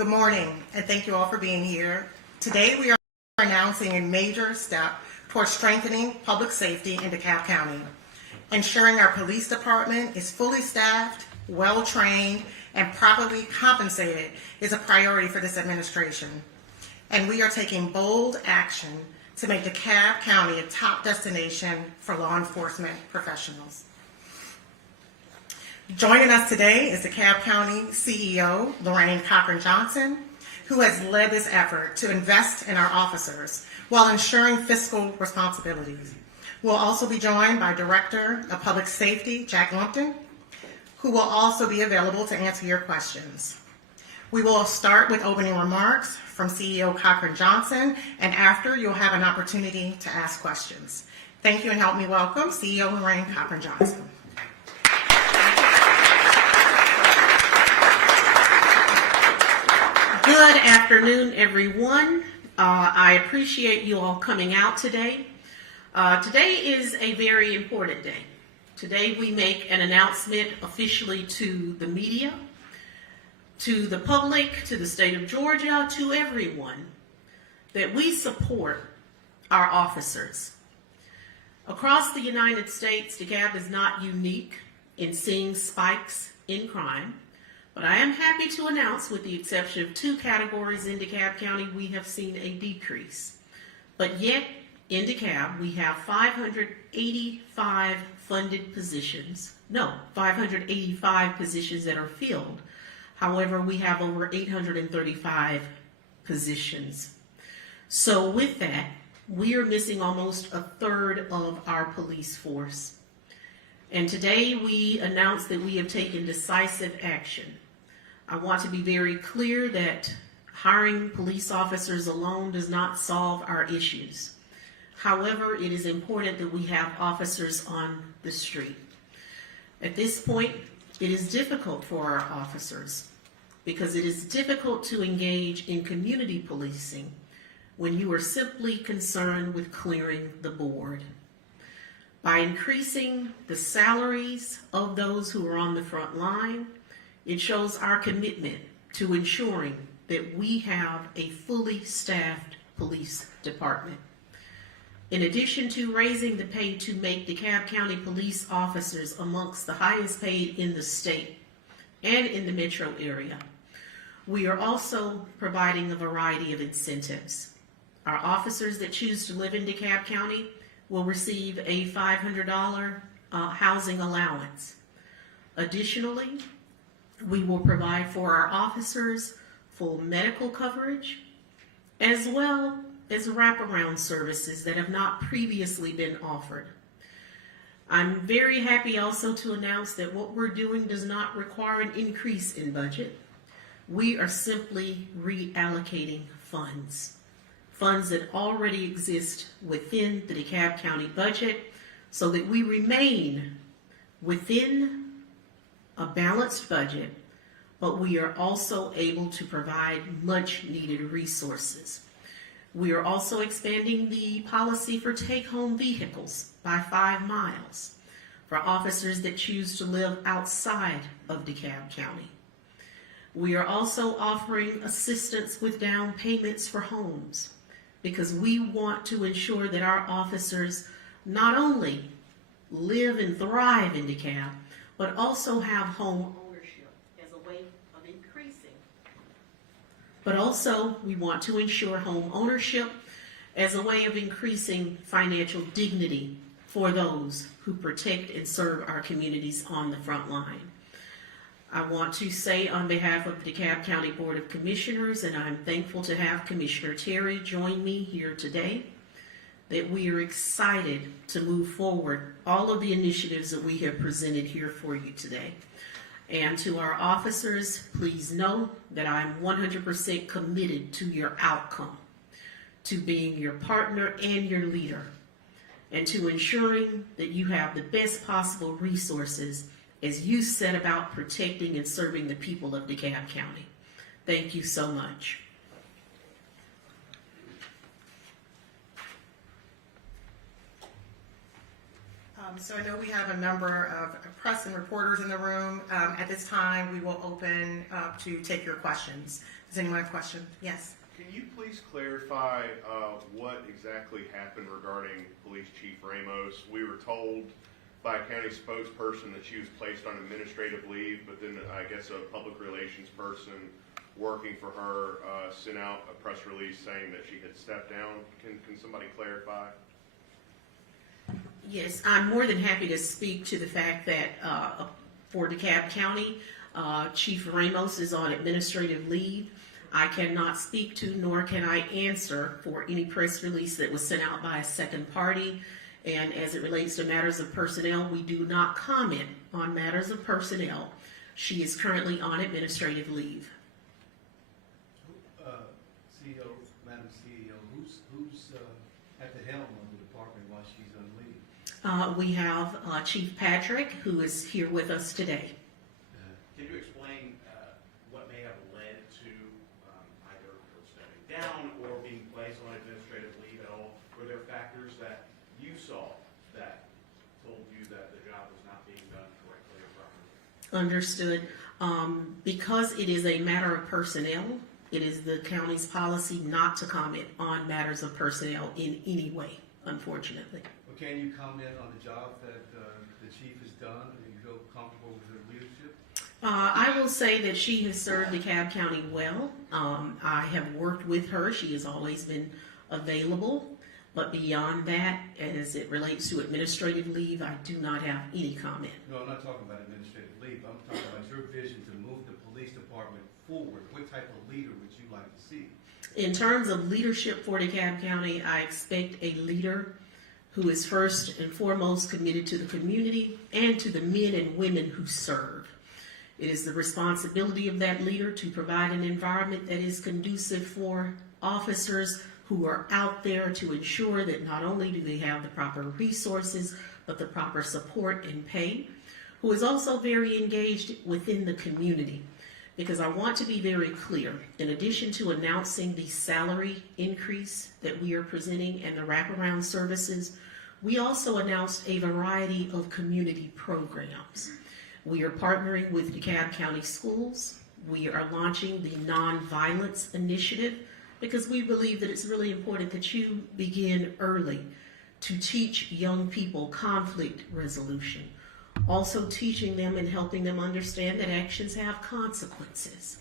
Good morning, and thank you all for being here. Today we are announcing a major step towards strengthening public safety in DeKalb County. Ensuring our police department is fully staffed, well-trained, and properly compensated is a priority for this administration. And we are taking bold action to make DeKalb County a top destination for law enforcement professionals. Joining us today is DeKalb County CEO, Lorraine Cochran-Johnson, who has led this effort to invest in our officers while ensuring fiscal responsibilities. We'll also be joined by Director of Public Safety, Jack Lumpton, who will also be available to answer your questions. We will start with opening remarks from CEO Cochran-Johnson, and after you'll have an opportunity to ask questions. Thank you, and help me welcome CEO Lorraine Cochran-Johnson. Good afternoon, everyone. I appreciate you all coming out today. Today is a very important day. Today we make an announcement officially to the media, to the public, to the state of Georgia, to everyone, that we support our officers. Across the United States, DeKalb is not unique in seeing spikes in crime, but I am happy to announce, with the exception of 2 categories in DeKalb County, we have seen a decrease. But yet, in DeKalb, we have 585 funded positions. No, 585 positions that are filled. However, we have over 835 positions. So with that, we are missing almost a third of our police force. And today we announced that we have taken decisive action. I want to be very clear that hiring police officers alone does not solve our issues. However, it is important that we have officers on the street. At this point, it is difficult for our officers because it is difficult to engage in community policing when you are simply concerned with clearing the board. By increasing the salaries of those who are on the front line, it shows our commitment to ensuring that we have a fully staffed police department. In addition to raising the pay to make DeKalb County police officers amongst the highest paid in the state and in the metro area, we are also providing a variety of incentives. Our officers that choose to live in DeKalb County will receive a $500 housing allowance. Additionally, we will provide for our officers full medical coverage, as well as wraparound services that have not previously been offered. I'm very happy also to announce that what we're doing does not require an increase in budget. We are simply reallocating funds that already exist within the DeKalb County budget so that we remain within a balanced budget, but we are also able to provide much needed resources. We are also expanding the policy for take-home vehicles by 5 miles for officers that choose to live outside of DeKalb County. We are also offering assistance with down payments for homes because we want to ensure that our officers not only live and thrive in DeKalb, but also have home ownership as a way of increasing. But also, we want to ensure home ownership as a way of increasing financial dignity for those who protect and serve our communities on the front line. I want to say on behalf of the DeKalb County Board of Commissioners, and I'm thankful to have Commissioner Terry join me here today, that we are excited to move forward all of the initiatives that we have presented here for you today. And to our officers, please know that I'm 100% committed to your outcome, to being your partner and your leader, and to ensuring that you have the best possible resources as you set about protecting and serving the people of DeKalb County. Thank you so much. So I know we have a number of press and reporters in the room. At this time, we will open up to take your questions. Does anyone have a question? Yes. Can you please clarify what exactly happened regarding Police Chief Ramos? We were told by a county spokesperson that she was placed on administrative leave, but then I guess a public relations person working for her sent out a press release saying that she had stepped down. Can somebody clarify? Yes, I'm more than happy to speak to the fact that for DeKalb County, Chief Ramos is on administrative leave. I cannot speak to nor can I answer for any press release that was sent out by a second party. And as it relates to matters of personnel, we do not comment on matters of personnel. She is currently on administrative leave. CEO, Madam CEO, who's at the helm of the department while she's on leave? We have Chief Patrick, who is here with us today. Can you explain what may have led to either her stepping down or being placed on administrative leave at all? Were there factors that you saw that told you that the job was not being done correctly or properly? Understood. Because it is a matter of personnel, it is the county's policy not to comment on matters of personnel in any way, unfortunately. Well, can you comment on the job that the chief has done? Do you feel comfortable with her leadership? I will say that she has served DeKalb County well. I have worked with her. She has always been available. But beyond that, as it relates to administrative leave, I do not have any comment. No, I'm not talking about administrative leave. I'm talking about your vision to move the police department forward. What type of leader would you like to see? In terms of leadership for DeKalb County, I expect a leader who is first and foremost committed to the community and to the men and women who serve. It is the responsibility of that leader to provide an environment that is conducive for officers who are out there to ensure that not only do they have the proper resources, but the proper support and pay, who is also very engaged within the community. Because I want to be very clear, in addition to announcing the salary increase that we are presenting and the wraparound services, we also announced a variety of community programs. We are partnering with DeKalb County Schools. We are launching the Nonviolence Initiative because we believe that it's really important that you begin early to teach young people conflict resolution. Also teaching them and helping them understand that actions have consequences.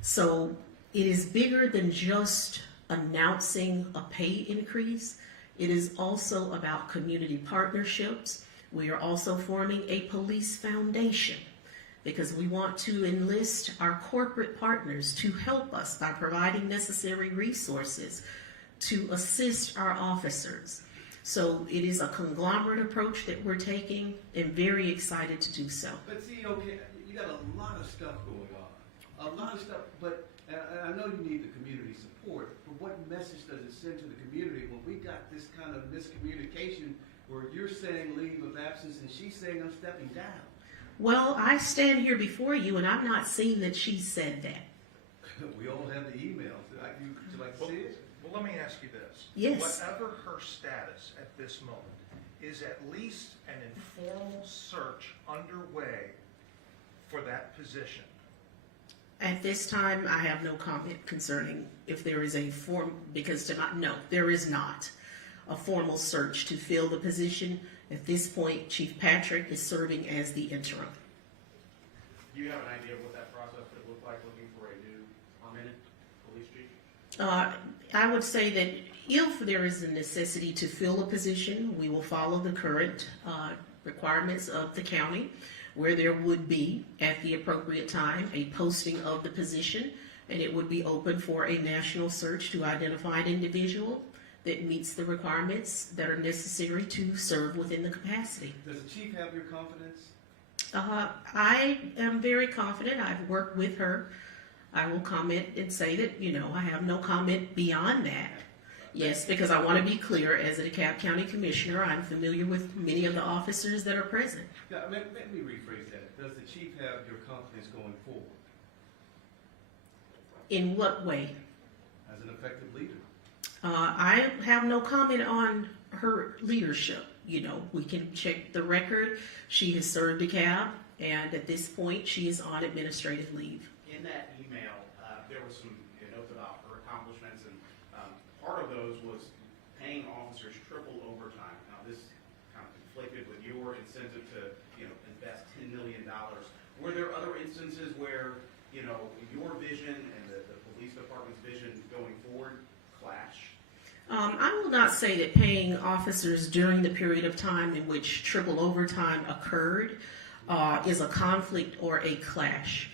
So it is bigger than just announcing a pay increase. It is also about community partnerships. We are also forming a police foundation because we want to enlist our corporate partners to help us by providing necessary resources to assist our officers. So it is a conglomerate approach that we're taking and very excited to do so. But see, okay, you got a lot of stuff going on. A lot of stuff, but I know you need the community support, but what message does it send to the community when we got this kind of miscommunication where you're saying leave of absence and she's saying I'm stepping down? Well, I stand here before you and I've not seen that she said that. We all have the emails. Would you like to see it? Well, let me ask you this. Yes. Whatever her status at this moment, is at least an informal search underway for that position? At this time, I have no comment concerning if there is a no, there is not a formal search to fill the position. At this point, Chief Patrick is serving as the interim. Do you have an idea of what that process could look like looking for a new permanent police chief? I would say that if there is a necessity to fill a position, we will follow the current requirements of the county, where there would be, at the appropriate time, a posting of the position, and it would be open for a national search to identify an individual that meets the requirements that are necessary to serve within the capacity. Does the chief have your confidence? I am very confident. I've worked with her. I will comment and say that, I have no comment beyond that. Yes, because I want to be clear, as a DeKalb County Commissioner, I'm familiar with many of the officers that are present. Yeah, let me rephrase that. Does the chief have your confidence going forward? In what way? As an effective leader? I have no comment on her leadership. we can check the record. She has served DeKalb, and at this point, she is on administrative leave. In that email, there was some notes about her accomplishments, and part of those was paying officers triple overtime. Now, this kind of conflicted with your incentive to, invest $10 million. Were there other instances where, your vision and the police department's vision going forward clash? I will not say that paying officers during the period of time in which triple overtime occurred is a conflict or a clash.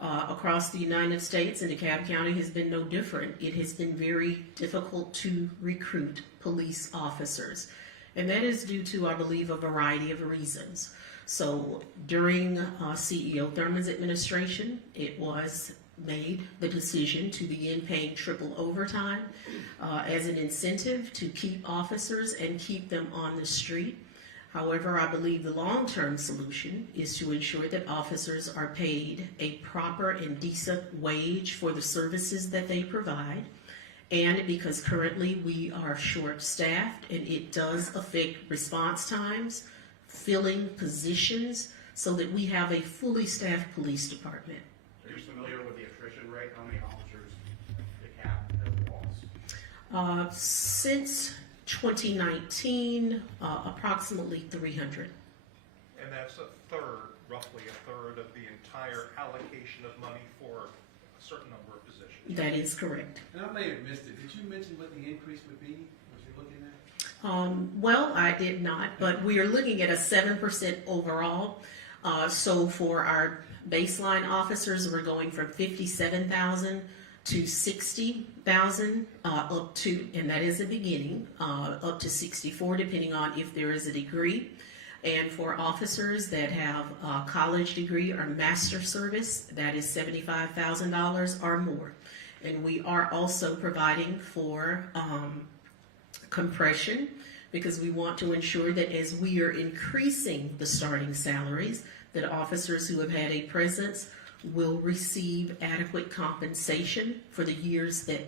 Across the United States, and DeKalb County has been no different. It has been very difficult to recruit police officers, and that is due to, I believe, a variety of reasons. So during CEO Thurman's administration, it was made the decision to begin paying triple overtime as an incentive to keep officers and keep them on the street. However, I believe the long-term solution is to ensure that officers are paid a proper and decent wage for the services that they provide. And because currently we are short-staffed, and it does affect response times, filling positions, so that we have a fully staffed police department. Are you familiar with the attrition rate? How many officers DeKalb has lost? Since 2019, approximately 300. And that's roughly a third of the entire allocation of money for a certain number of positions. That is correct. And I may have missed it. Did you mention what the increase would be, what you're looking at? Well, I did not, but we are looking at a 7% overall. So for our baseline officers, we're going from 57,000 to 60,000, up to, and that is a beginning, up to 64, depending on if there is a degree. And for officers that have a college degree or master service, that is $75,000 or more. And we are also providing for compression, because we want to ensure that as we are increasing the starting salaries, that officers who have had a presence will receive adequate compensation for the years that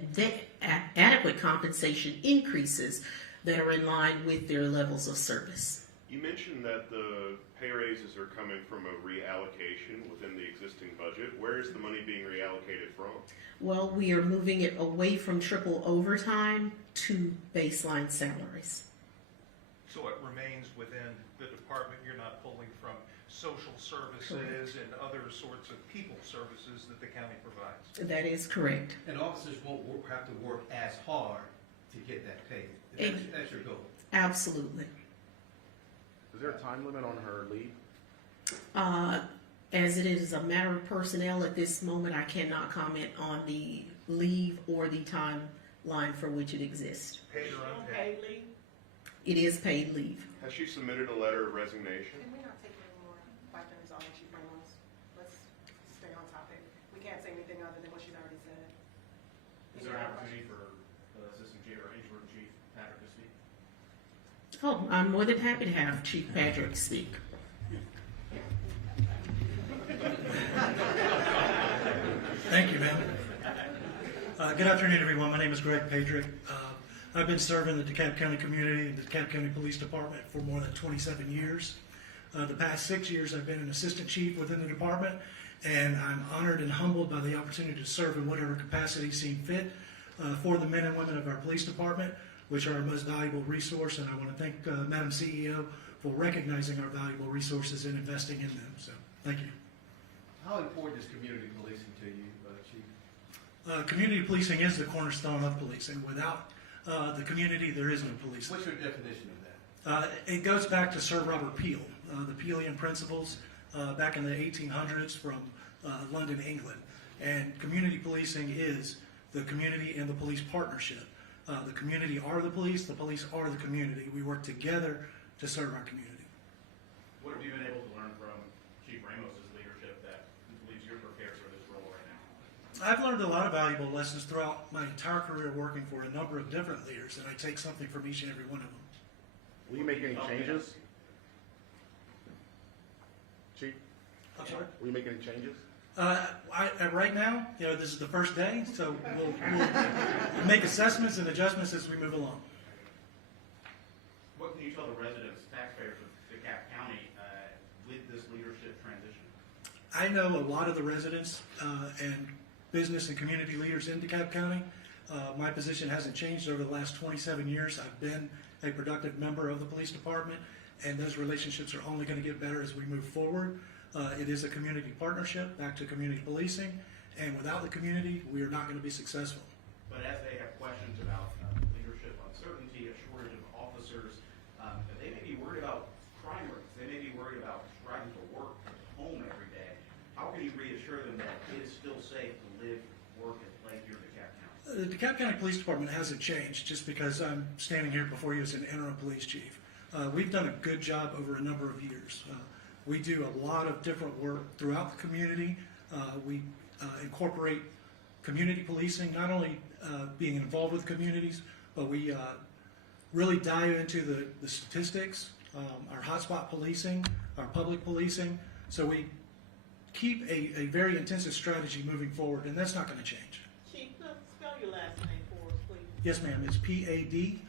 adequate compensation increases that are in line with their levels of service. You mentioned that the pay raises are coming from a reallocation within the existing budget. Where is the money being reallocated from? Well, we are moving it away from triple overtime to baseline salaries. So it remains within the department. You're not pulling from social services and other sorts of people services that the county provides. That is correct. And officers won't have to work as hard to get that pay. That's your goal. Absolutely. Is there a time limit on her leave? As it is a matter of personnel at this moment, I cannot comment on the leave or the timeline for which it exists. Paid or unpaid? It is paid leave. Has she submitted a letter of resignation? Can we not take any more questions on Chief Ramos? Let's stay on topic. We can't say anything other than what she's already said. Is there an opportunity for Assistant Chief or Interim Chief Patrick to speak? Oh, I'm more than happy to have Chief Patrick speak. Thank you, ma'am. Good afternoon, everyone. My name is Greg Patrick. I've been serving the DeKalb County community and the DeKalb County Police Department for more than 27 years. The past 6 years, I've been an assistant chief within the department, and I'm honored and humbled by the opportunity to serve in whatever capacity seemed fit for the men and women of our police department, which are our most valuable resource. And I want to thank Madam CEO for recognizing our valuable resources and investing in them. So, thank you. How important is community policing to you, Chief? Community policing is the cornerstone of policing. Without the community, there is no policing. What's your definition of that? It goes back to Sir Robert Peel, the Peelian principles back in the 1800s from London, England. And community policing is the community and the police partnership. The community are the police are the community. We work together to serve our community. What have you been able to learn from Chief Ramos's leadership that leaves you prepared for this role right now? I've learned a lot of valuable lessons throughout my entire career working for a number of different leaders, and I take something from each and every one of them. Will you make any changes? Chief, I'm sorry? will you make any changes? Right now, this is the first day, so we'll make assessments and adjustments as we move along. what can you tell the residents, taxpayers of DeKalb County with this leadership transition? I know a lot of the residents and business and community leaders in DeKalb County. My position hasn't changed over the last 27 years. I've been a productive member of the police department, and those relationships are only going to get better as we move forward. It is a community partnership, back to community policing, and without the community, we are not going to be successful. But as they have questions about leadership uncertainty, a shortage of officers, they may be worried about crime rates. They may be worried about driving to work, home every day. How can you reassure them that it is still safe to live, work, and play here in DeKalb County? The DeKalb County Police Department hasn't changed just because I'm standing here before you as an interim police chief. We've done a good job over a number of years. We do a lot of different work throughout the community. We incorporate community policing, not only being involved with communities, but we really dive into the statistics, our hotspot policing, our public policing. So we keep a very intensive strategy moving forward, and that's not going to change. Chief, spell your last name for us, please. Yes, ma'am. It's Padrick. Can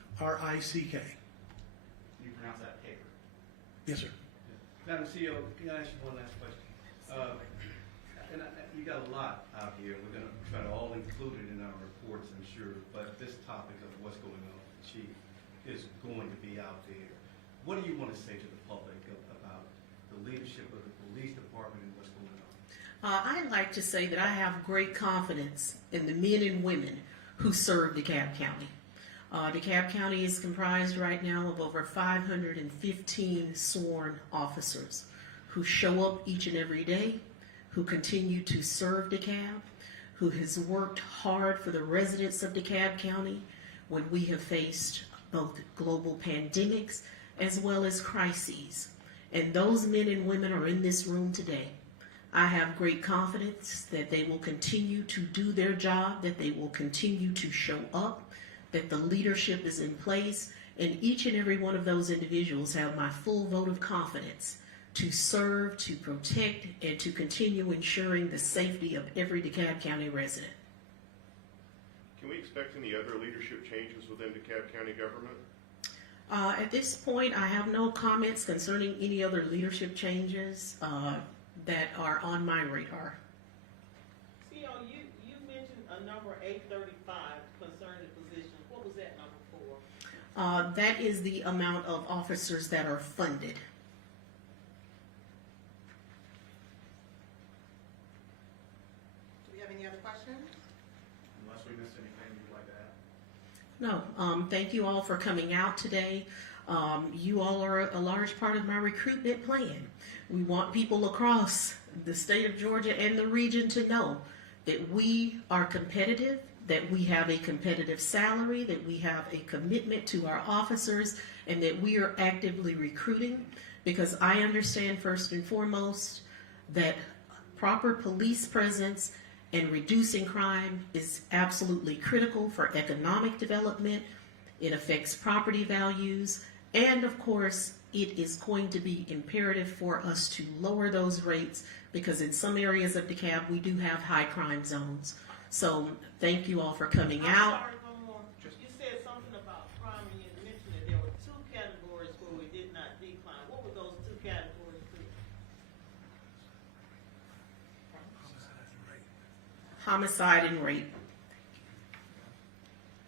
you pronounce that paper? Yes, sir. Madam CEO, can I ask you one last question? You got a lot out here. We're going to try to all include it in our reports, I'm sure. But this topic of what's going on with the chief is going to be out there. What do you want to say to the public about the leadership of the police department and what's going on? I'd like to say that I have great confidence in the men and women who serve DeKalb County. DeKalb County is comprised right now of over 515 sworn officers who show up each and every day, who continue to serve DeKalb, who has worked hard for the residents of DeKalb County when we have faced both global pandemics as well as crises. And those men and women are in this room today. I have great confidence that they will continue to do their job, that they will continue to show up, that the leadership is in place, and each and every one of those individuals have my full vote of confidence to serve, to protect, and to continue ensuring the safety of every DeKalb County resident. Can we expect any other leadership changes within DeKalb County government? At this point, I have no comments concerning any other leadership changes that are on my radar. CEO, you mentioned a number 835 concerning the position. What was that number for? That is the amount of officers that are funded. Do we have any other questions? Unless we missed anything you'd like to add? No, thank you all for coming out today. You all are a large part of my recruitment plan. We want people across the state of Georgia and the region to know that we are competitive, that we have a competitive salary, that we have a commitment to our officers, and that we are actively recruiting, because I understand first and foremost that proper police presence and reducing crime is absolutely critical for economic development. It affects property values, and of course, it is going to be imperative for us to lower those rates, because in some areas of DeKalb, we do have high crime zones. So thank you all for coming out. I'm sorry, one more. You said something about crime, and you mentioned that there were two categories where we did not decline. What were those two categories, please? Homicide and rape.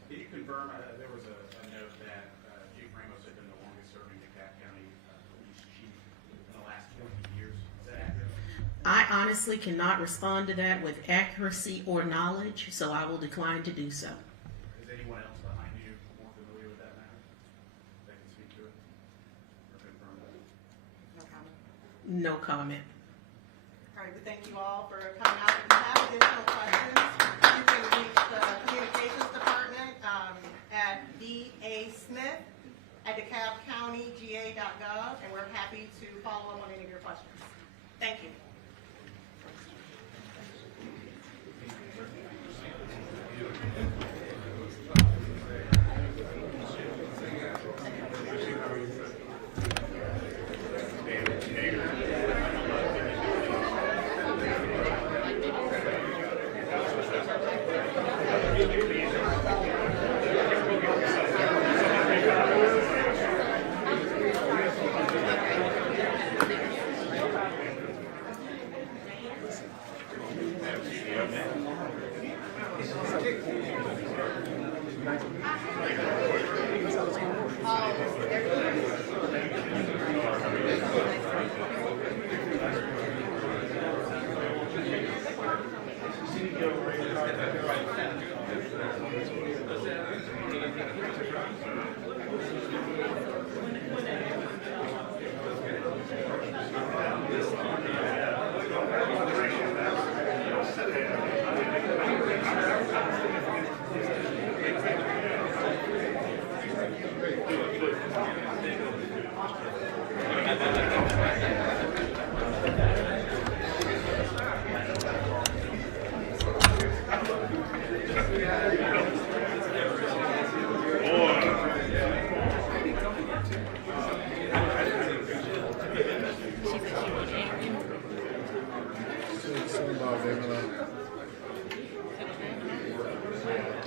Did you confirm, there was a note that Chief Ramos had been the longest serving DeKalb County police chief in the last 20 years? Is that accurate? I honestly cannot respond to that with accuracy or knowledge, so I will decline to do so. Is anyone else behind you more familiar with that matter that can speak to it or confirm that? No comment. No comment. All right, we thank you all for coming out. If you have additional questions, you can reach the communications department at basmith@DeKalbCountyGA.gov, and we're happy to follow up on any of your questions. Thank you.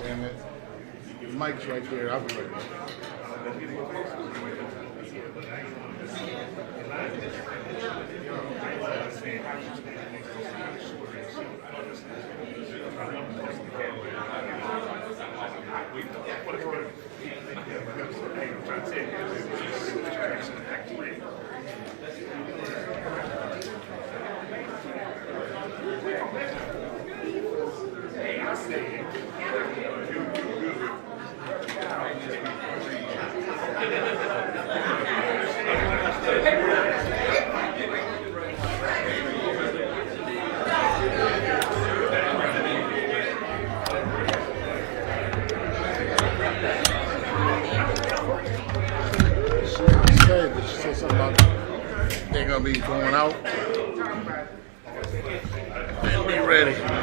Damn it. The mic's right there. I'll be ready. But she said something about they're gonna be going out. Be ready.